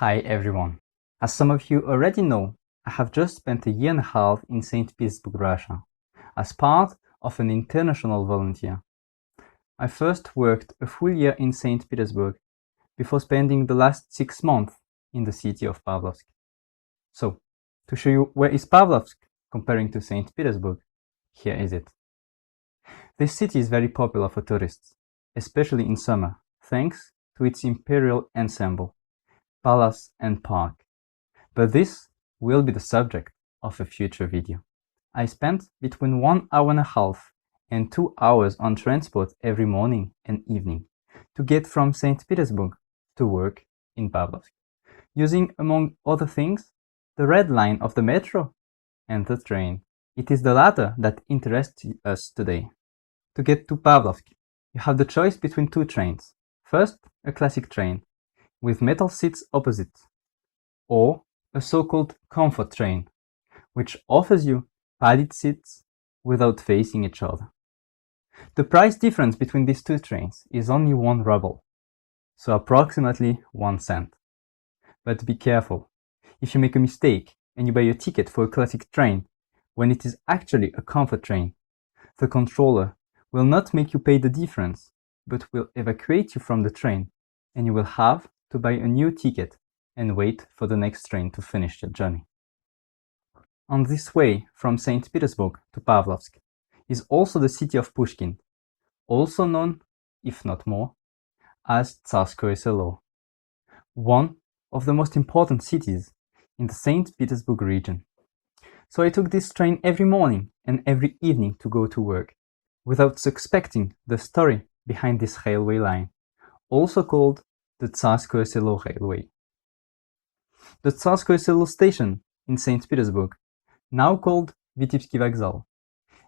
Hi everyone. As some of you already know, I have just spent a year and a half in Saint Petersburg, Russia, as part of an international volunteer. I first worked a full year in Saint Petersburg before spending the last 6 months in the city of Pavlovsk. So, to show you where is Pavlovsk comparing to Saint Petersburg, here is it. This city is very popular for tourists, especially in summer, thanks to its imperial ensemble, palace and park. But this will be the subject of a future video. I spent between 1 hour and a half and 2 hours on transport every morning and evening to get from Saint Petersburg to work in Pavlovsk, using, among other things, the red line of the metro and the train. It is the latter that interests us today. To get to Pavlovsk, you have the choice between two trains. First, a classic train with metal seats opposite, or a so-called comfort train, which offers you padded seats without facing each other. The price difference between these two trains is only 1 ruble, so approximately 1 cent. But be careful, if you make a mistake and you buy a ticket for a classic train when it is actually a comfort train, the controller will not make you pay the difference, but will evacuate you from the train, and you will have to buy a new ticket and wait for the next train to finish your journey. On this way from Saint Petersburg to Pavlovsk is also the city of Pushkin, also known, if not more, as Tsarskoye Selo, one of the most important cities in the Saint Petersburg region. So I took this train every morning and every evening to go to work, without suspecting the story behind this railway line, also called the Tsarskoye Selo Railway. The Tsarskoye Selo station in Saint Petersburg, now called Vitebsky Vokzal,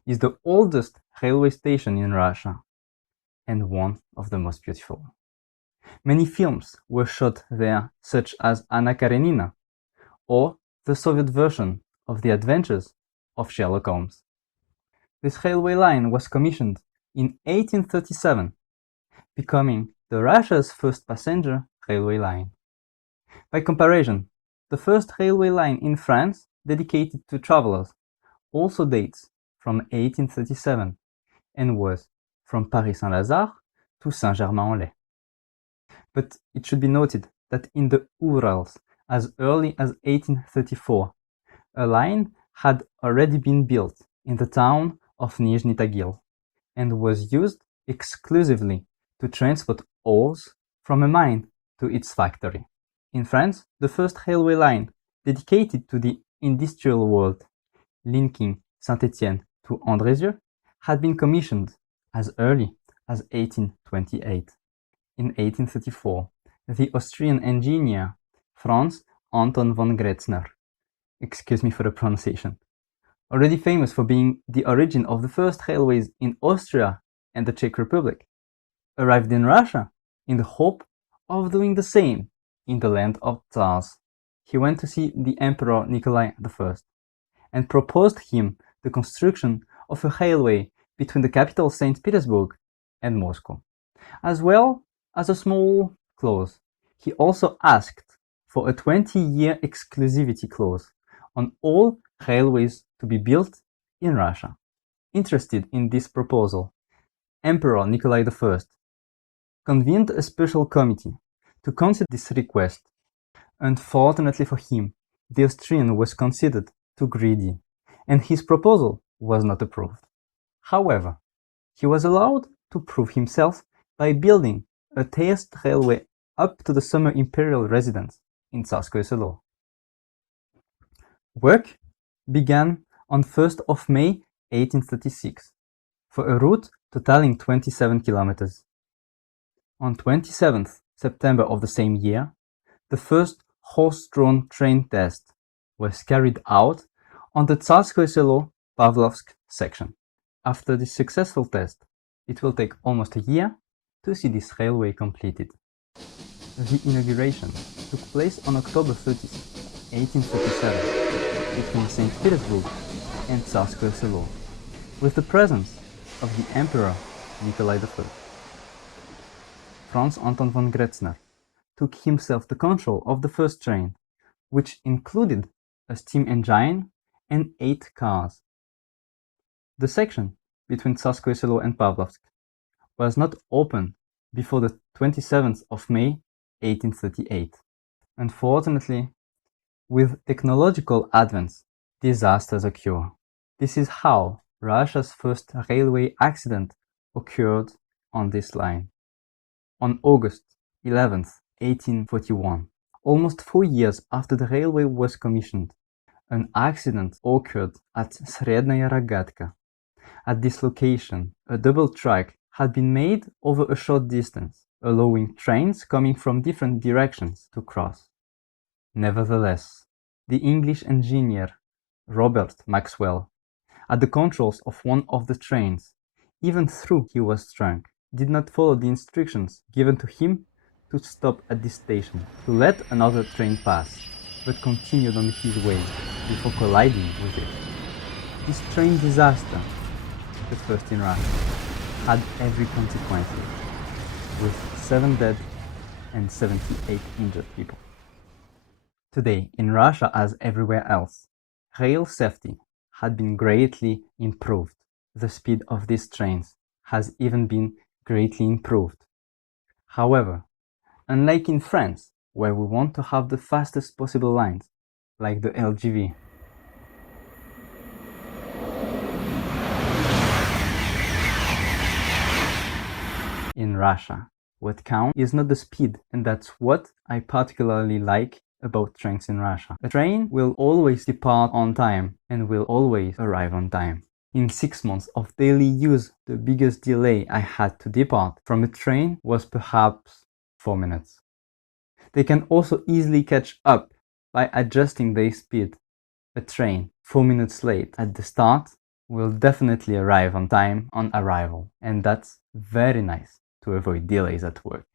is the oldest railway station in Russia and one of the most beautiful. Many films were shot there, such as Anna Karenina or the Soviet version of The Adventures of Sherlock Holmes. This railway line was commissioned in 1837, becoming the Russia's first passenger railway line. By comparison, the first railway line in France dedicated to travelers also dates from 1837 and was from Paris-Saint-Lazare to Saint-Germain-en-Laye. But it should be noted that in the Urals, as early as 1834, a line had already been built in the town of Nizhny Tagil and was used exclusively to transport ores from a mine to its factory. In France, the first railway line dedicated to the industrial world, linking Saint-Étienne to Andrézieux, had been commissioned as early as 1828. In 1834, the Austrian engineer Franz Anton von Gretzner, excuse me for the pronunciation, already famous for being the origin of the first railways in Austria and the Czech Republic, arrived in Russia in the hope of doing the same in the land of Tsars. He went to see the Emperor Nikolai I and proposed him the construction of a railway between the capital Saint Petersburg and Moscow, as well as a small clause. He also asked for a 20-year exclusivity clause on all railways to be built in Russia. Interested in this proposal, Emperor Nikolai I convened a special committee to consider this request. Unfortunately for him, the Austrian was considered too greedy, and his proposal was not approved. However, he was allowed to prove himself by building a test railway up to the summer imperial residence in Tsarskoye Selo. Work began on 1st of May 1836 for a route totaling 27 kilometers. On 27th September of the same year, the first horse-drawn train test was carried out on the Tsarskoye Selo Pavlovsk section. After this successful test, it will take almost a year to see this railway completed. The inauguration took place on October 30, 1837, between Saint Petersburg and Tsarskoye Selo, with the presence of the Emperor Nikolai I. Franz Anton von Gretzner took himself the control of the first train, which included a steam engine and 8 cars. The section between Tsarskoye Selo and Pavlovsk was not opened before the 27th of May 1838. Unfortunately, with technological advance, disasters occur. This is how Russia's first railway accident occurred on this line. On August 11th, 1841, almost 4 years after the railway was commissioned, an accident occurred at Srednaya Rogatka. At this location, a double track had been made over a short distance, allowing trains coming from different directions to cross. Nevertheless, the English engineer Robert Maxwell, at the controls of one of the trains, even though he was drunk, did not follow the instructions given to him to stop at this station to let another train pass, but continued on his way before colliding with it. This train disaster, the first in Russia, had every consequence, with 7 dead and 78 injured people. Today, in Russia as everywhere else, rail safety had been greatly improved. The speed of these trains has even been greatly improved. However, unlike in France, where we want to have the fastest possible lines, like the LGV, in Russia, what counts is not the speed, and that's what I particularly like about trains in Russia. A train will always depart on time and will always arrive on time. In 6 months of daily use, the biggest delay I had to depart from a train was perhaps 4 minutes. They can also easily catch up by adjusting their speed. A train 4 minutes late at the start will definitely arrive on time on arrival, and that's very nice to avoid delays at work.